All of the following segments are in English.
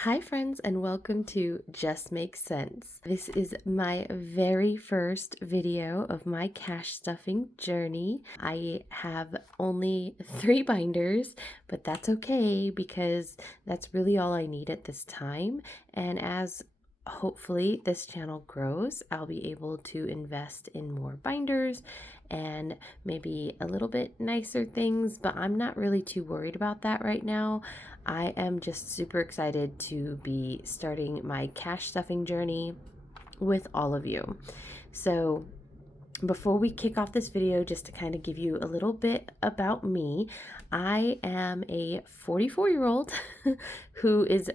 Hi, friends, and welcome to Just Makes Sense. This is my very first video of my cash stuffing journey. I have only 3 binders, but that's okay because that's really all I need at this time. And as hopefully this channel grows, I'll be able to invest in more binders and maybe a little bit nicer things, but I'm not really too worried about that right now. I am just super excited to be starting my cash stuffing journey with all of you. So, before we kick off this video, just to kind of give you a little bit about me, I am a 44-year-old who is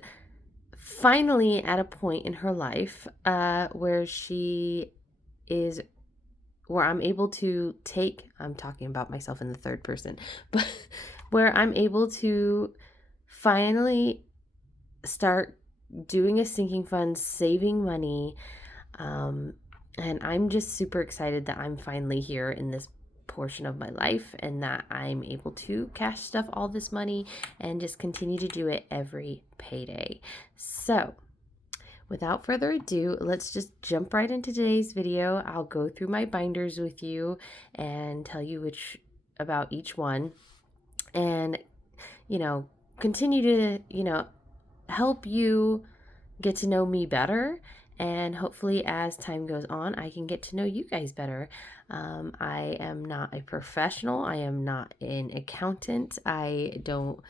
finally at a point in her life where she is where I'm able to I'm talking about myself in the third person, but where I'm able to finally start doing a sinking fund, saving money. And I'm just super excited that I'm finally here in this portion of my life and that I'm able to cash stuff all this money and just continue to do it every payday. So, without further ado, let's just jump right into today's video. I'll go through my binders with you and tell you about each one and, continue to, help you get to know me better. And hopefully, as time goes on, I can get to know you guys better. I am not a professional. I am not an accountant. I'll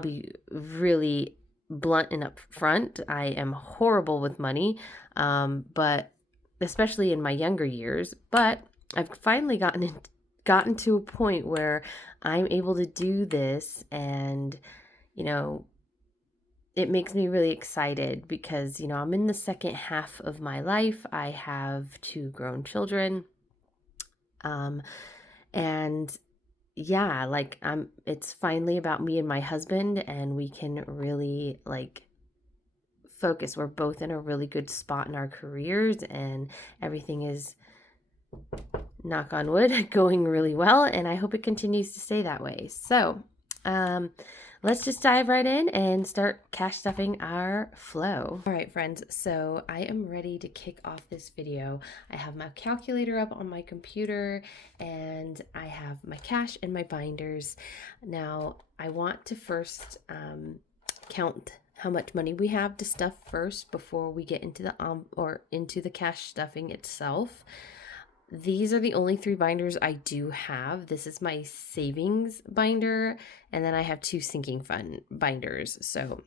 be really blunt and upfront. I am horrible with money, but especially in my younger years. But I've finally gotten to a point where I'm able to do this, and you know, it makes me really excited because I'm in the second half of my life. I have 2 grown children, and yeah, it's finally about me and my husband, and we can really focus. We're both in a really good spot in our careers, and everything is, knock on wood, going really well, and I hope it continues to stay that way. So, let's just dive right in and start cash stuffing our flow. All right, friends, so I am ready to kick off this video. I have my calculator up on my computer and I have my cash and my binders. Now, I want to first count how much money we have to stuff first before we get into the cash stuffing itself. These are the only 3 binders I do have. This is my savings binder, and then I have 2 sinking fund binders. So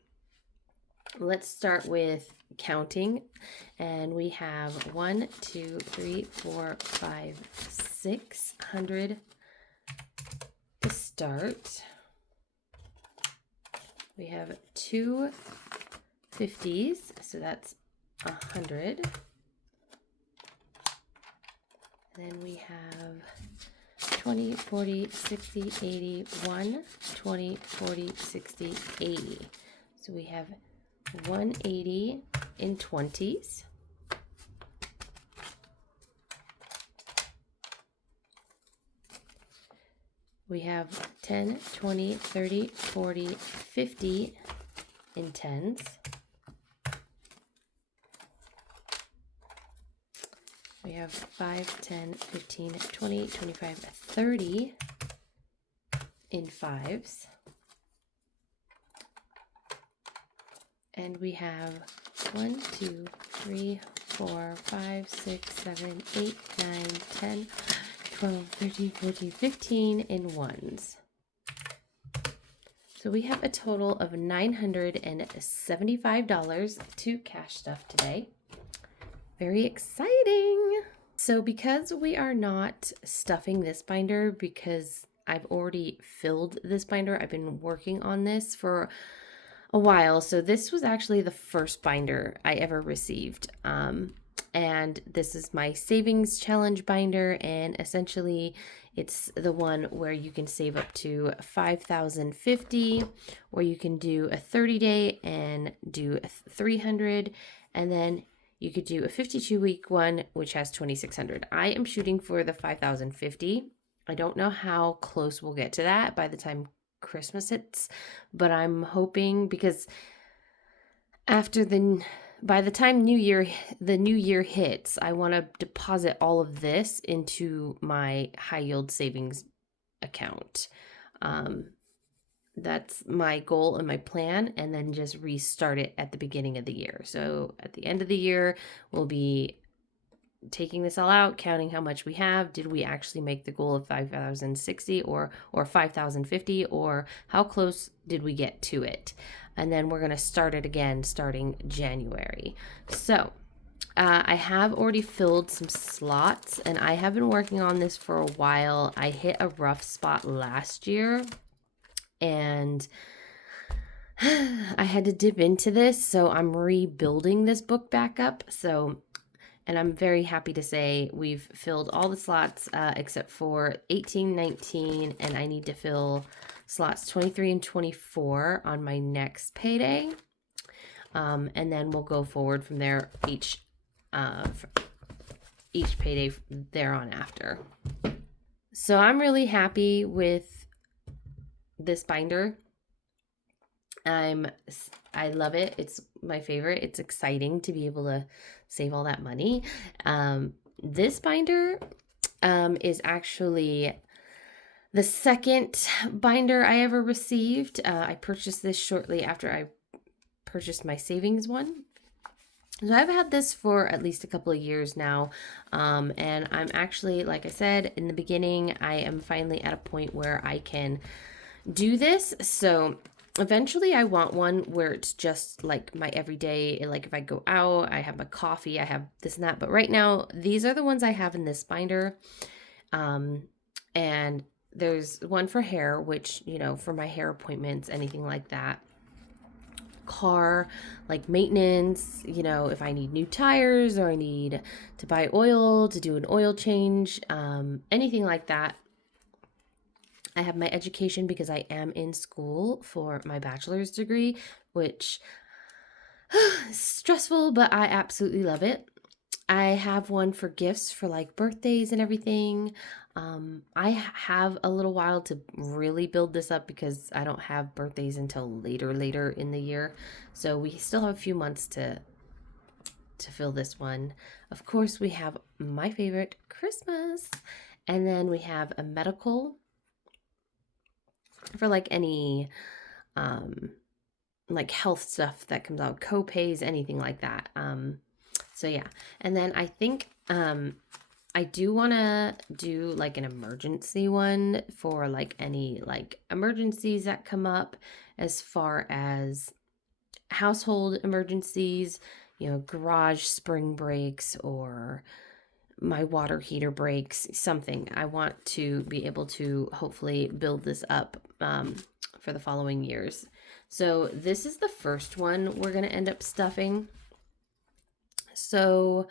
let's start with counting. And we have 1, 2, 3, 4, 5, 600 to start. We have 2 50s, so that's 100. Then we have 20, 40, 60, 80, 1, 20, 40, 60, 80. So we have 180 in 20s. We have 10, 20, 30, 40, 50 in 10s. We have 5, 10, 15, 20, 25, 30 in 5s. And we have 1, 2, 3, 4, 5, 6, 7, 8, 9, 10, 12, 13, 14, 15 in 1s. So we have a total of $975 to cash stuff today. Very exciting. So because we are not stuffing this binder, because I've already filled this binder, I've been working on this for a while. So this was actually the first binder I ever received. And this is my savings challenge binder, and essentially it's the one where you can save up to $5,050, or you can do a 30-day and do a 300, and then you could do a 52-week one, which has 2,600. I am shooting for the 5,050. I don't know how close we'll get to that by the time Christmas hits, but I'm hoping, because after by the time the new year hits, I want to deposit all of this into my high yield savings account. That's my goal and my plan, and then just restart it at the beginning of the year. So at the end of the year, we'll be taking this all out, counting how much we have. Did we actually make the goal of 5,060 or 5,050, or how close did we get to it? And then we're going to start it again starting January. So I have already filled some slots, and I have been working on this for a while. I hit a rough spot last year, and I had to dip into this, so I'm rebuilding this book back up. And I'm very happy to say we've filled all the slots except for 18, 19, and I need to fill slots 23 and 24 on my next payday. And then we'll go forward from there each payday there on after. So I'm really happy with this binder. I love it. It's my favorite. It's exciting to be able to save all that money. This binder is actually the second binder I ever received. I purchased this shortly after I purchased my savings one. So I've had this for at least a couple of years now. And I'm actually, like I said in the beginning, I am finally at a point where I can do this. So eventually I want one where it's just like my everyday, like if I go out, I have my coffee, I have this and that. But right now, these are the ones I have in this binder. And there's one for hair, which, you know, for my hair appointments, anything like that. Car, like maintenance, you know, if I need new tires or I need to buy oil to do an oil change, anything like that. I have my education because I am in school for my bachelor's degree, which is stressful, but I absolutely love it. I have one for gifts for like birthdays and everything. I have a little while to really build this up because I don't have birthdays until later in the year. So we still have a few months to fill this one. Of course, we have my favorite, Christmas. And then we have a medical for like any like health stuff that comes out, co-pays, anything like that. So yeah. And then I think I do want to do like an emergency one for like any like emergencies that come up, as far as household emergencies, you know, garage spring breaks or my water heater breaks, something. I want to be able to hopefully build this up for the following years. So this is the first one we're going to end up stuffing. So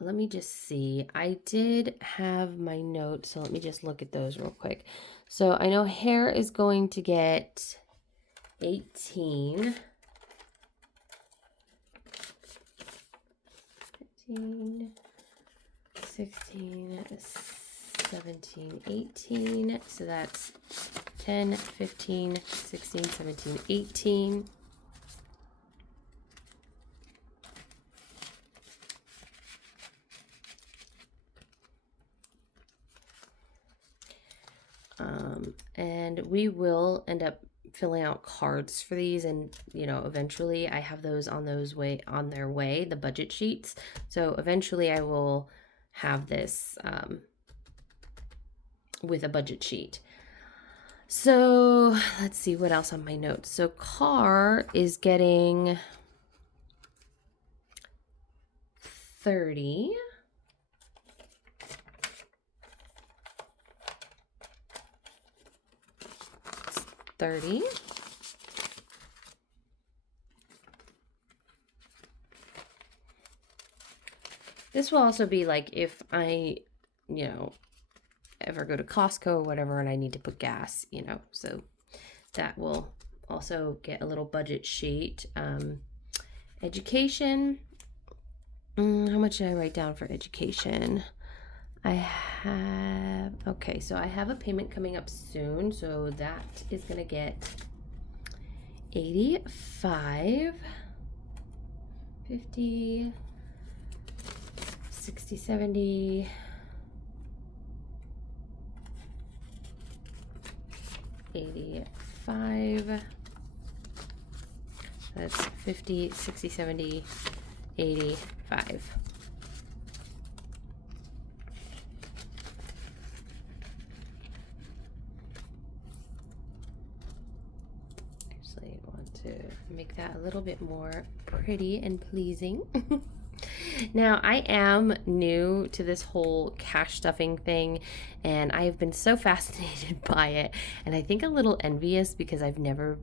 let me just see. I did have my notes, so let me just look at those real quick. So I know hair is going to get 18. 15, 16, 17, 18. So that's 10, 15, 16, 17, 18. And we will end up filling out cards for these, and you know, eventually I have those on their way, the budget sheets. So eventually I will have this with a budget sheet. So let's see what else on my notes. So car is getting 30. This will also be like if I, you know, ever go to Costco or whatever and I need to put gas, you know, so that will also get a little budget sheet. Education, how much did I write down for education? So I have a payment coming up soon, so that is going to get 85, 50, 60, 70, 85. That's 50, 60, 70, 85. Actually, I want to make that a little bit more pretty and pleasing. Now, I am new to this whole cash stuffing thing, and I have been so fascinated by it, and I think a little envious because I've never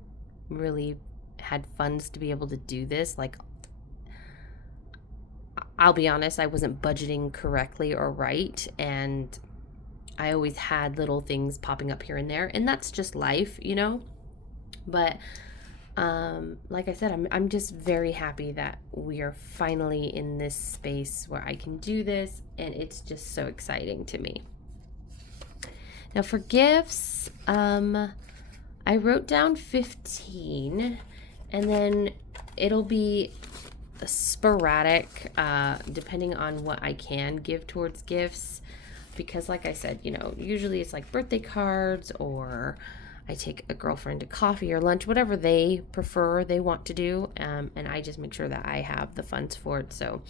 really had funds to be able to do this. Like, I'll be honest, I wasn't budgeting correctly or right, and I always had little things popping up here and there, and that's just life, you know? But like I said, I'm just very happy that we are finally in this space where I can do this, and it's just so exciting to me. Now for gifts, I wrote down 15, and then it'll be sporadic, depending on what I can give towards gifts, because like I said, you know, usually it's like birthday cards, or I take a girlfriend to coffee or lunch, whatever they prefer, they want to do, and I just make sure that I have the funds for it. So,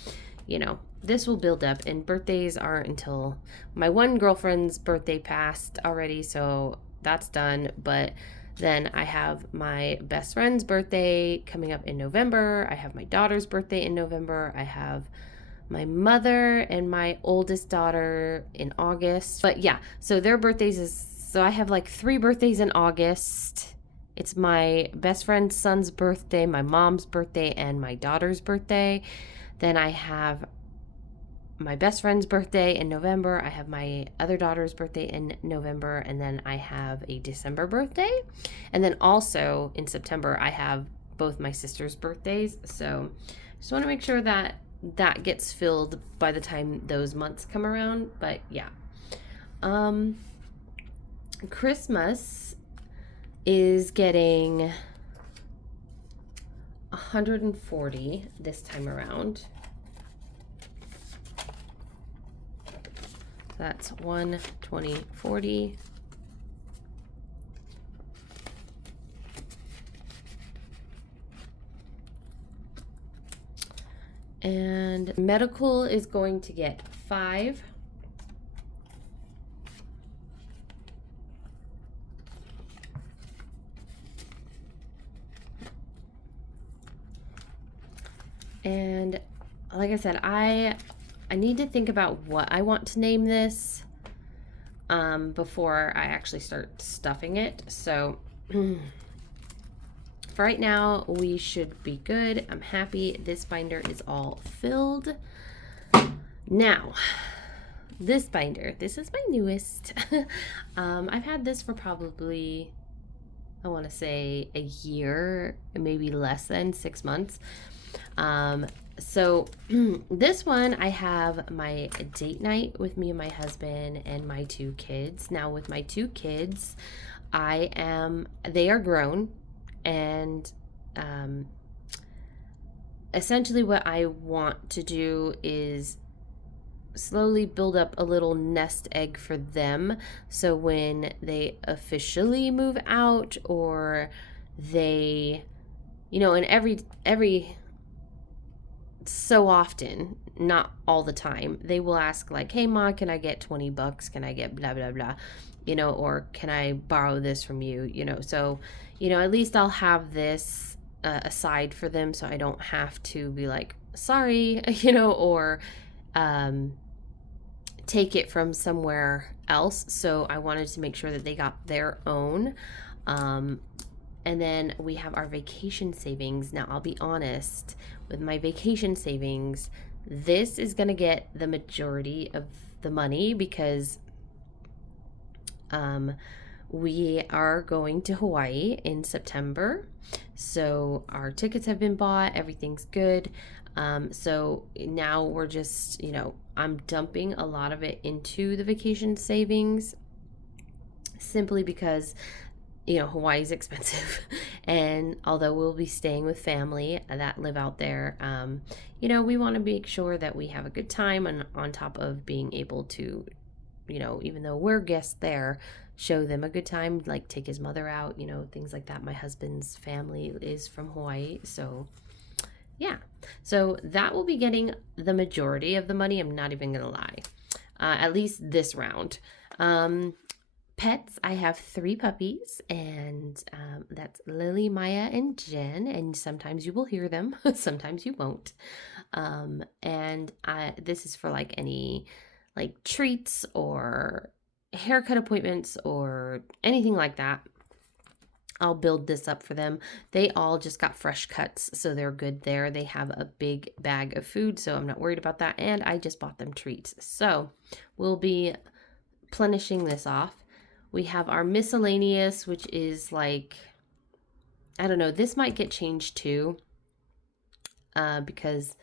you know, this will build up, and birthdays aren't until my one girlfriend's birthday passed already, so that's done. But then I have my best friend's birthday coming up in November. I have my daughter's birthday in November. I have my mother and my oldest daughter in August. But yeah, so their birthdays is, so I have like 3 birthdays in August. It's my best friend's son's birthday, my mom's birthday, and my daughter's birthday. Then I have my best friend's birthday in November. I have my other daughter's birthday in November, and then I have a December birthday. And then also in September, I have both my sister's birthdays. So just want to make sure that that gets filled by the time those months come around. But yeah. Christmas is getting 140 this time around. That's 1, 20, 40. And medical is going to get 5. And like I said, I need to think about what I want to name this before I actually start stuffing it. So for right now, we should be good. I'm happy. This binder is all filled. Now, this binder, this is my newest. I've had this for probably, I want to say a year, maybe less than 6 months. So this one, I have my date night with me and my husband and my 2 kids. Now with my 2 kids, they are grown, and essentially what I want to do is slowly build up a little nest egg for them. So when they officially move out, or they, you know, and every so often, not all the time, they will ask like, hey Ma, can I get $20? Can I get blah blah blah, you know, or can I borrow this from you, you know? So, you know, at least I'll have this aside for them, so I don't have to be like, sorry, you know, or take it from somewhere else. So I wanted to make sure that they got their own. And then we have our vacation savings. Now, I'll be honest, with my vacation savings, this is going to get the majority of the money, because we are going to Hawaii in September. So our tickets have been bought, everything's good. So now we're just, you know, I'm dumping a lot of it into the vacation savings, simply because Hawaii's expensive. And although we'll be staying with family that live out there, we want to make sure that we have a good time, and on top of being able to, even though we're guests there, show them a good time, like take his mother out, things like that. My husband's family is from Hawaii. So yeah, so that will be getting the majority of the money. I'm not even gonna lie, at least this round. Pets, I have 3 puppies, and that's Lily, Maya, and Jen. And sometimes you will hear them, sometimes you won't. And this is for like any like treats or haircut appointments or anything like that. I'll build this up for them. They all just got fresh cuts, so they're good there. They have a big bag of food, so I'm not worried about that. And I just bought them treats. So we'll be plenishing this off. We have our miscellaneous, which is like, I don't know, this might get changed too, because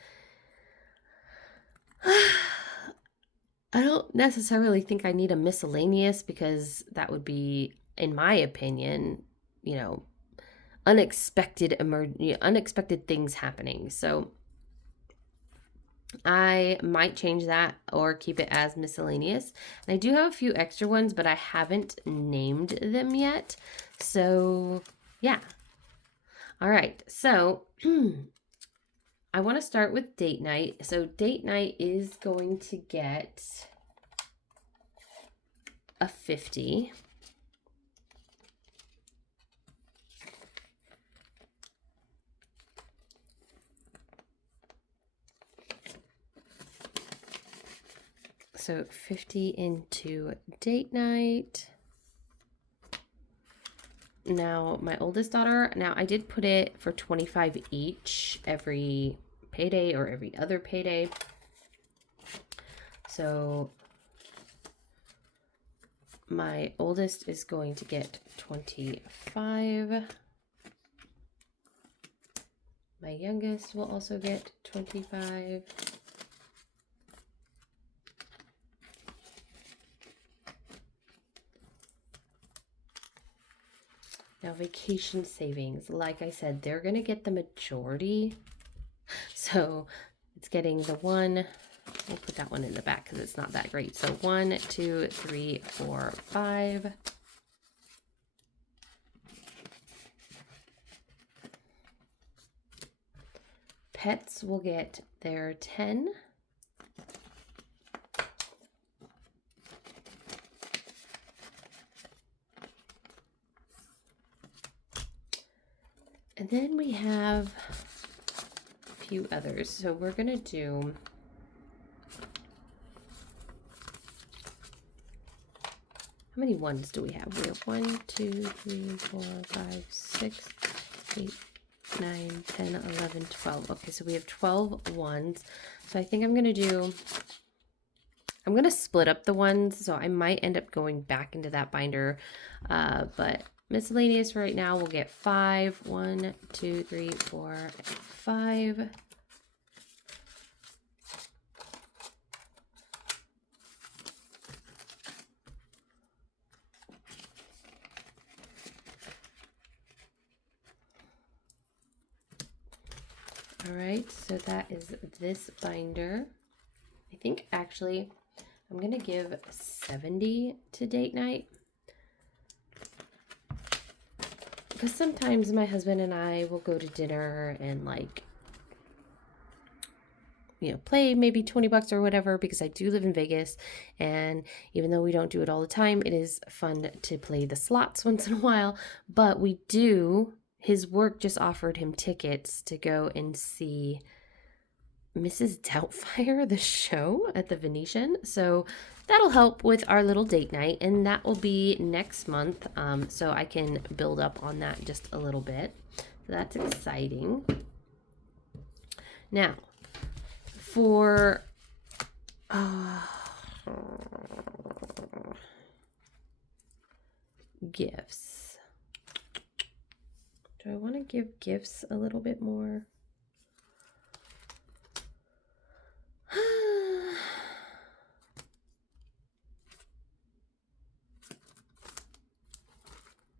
I don't necessarily think I need a miscellaneous, because that would be, in my opinion, unexpected things happening. So I might change that or keep it as miscellaneous. And I do have a few extra ones, but I haven't named them yet. So yeah. All right. So I want to start with date night. So date night is going to get a 50. So 50 into date night. Now, my oldest daughter, I did put it for 25 each every payday or every other payday. So my oldest is going to get 25. My youngest will also get 25. Now, vacation savings, like I said, they're going to get the majority. So it's getting the one, we'll put that one in the back because it's not that great. So 1, 2, 3, 4, 5. Pets will get their 10. And then we have a few others. So we're going to do, how many ones do we have? We have 1, 2, 3, 4, 5, 6, 8, 9, 10, 11, 12. Okay, so we have 12 ones. So I think I'm going to split up the ones. So I might end up going back into that binder, but miscellaneous right now we'll get 5. 1, 2, 3, 4, 5. All right, so that is this binder. I think actually I'm going to give 70 to date night, because sometimes my husband and I will go to dinner and play maybe $20 or whatever, because I do live in Vegas, and even though we don't do it all the time, it is fun to play the slots once in a while. But we do, his work just offered him tickets to go and see Mrs. Doubtfire, the show at the Venetian. So that'll help with our little date night, and that will be next month. So I can build up on that just a little bit. So that's exciting. Now, for gifts. Do I want to give gifts a little bit more?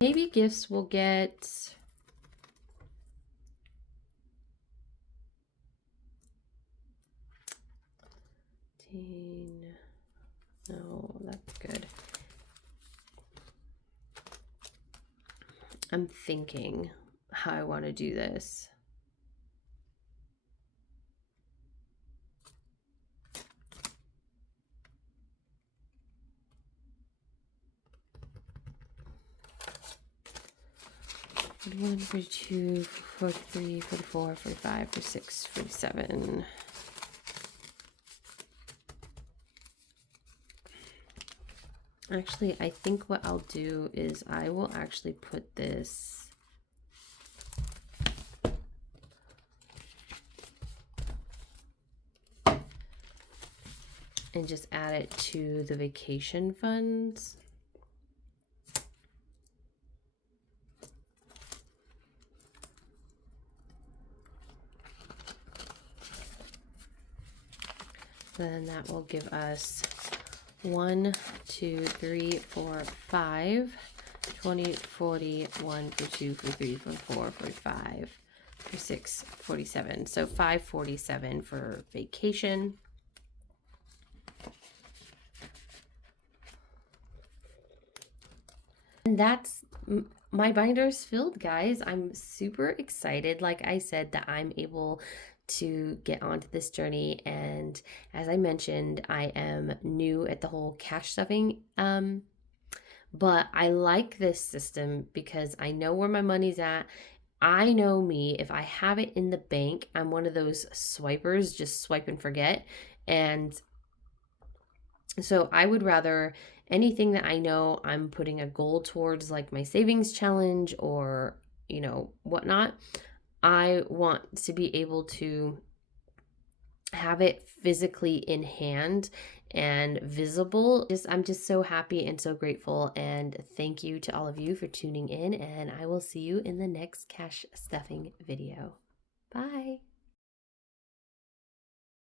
Maybe gifts will get no, that's good. I'm thinking how I want to do this. $41, $42, $43, $44, $45, $46, $47. Actually, I think what I'll do is I will actually put this and just add it to the vacation funds. Then that will give us 1, 2, 3, 4, 5, 20, 40, 1, 2, 3, 4, 5, 6, 47. So 547 for vacation. And that's my binders filled, guys. I'm super excited, like I said, that I'm able to get onto this journey. And as I mentioned, I am new at the whole cash stuffing, but I like this system because I know where my money's at. I know me, if I have it in the bank, I'm one of those swipers, just swipe and forget. And so I would rather anything that I know I'm putting a goal towards, like my savings challenge or, you know, whatnot. I want to be able to have it physically in hand and visible. I'm just so happy and so grateful, and thank you to all of you for tuning in, and I will see you in the next cash stuffing video. Bye.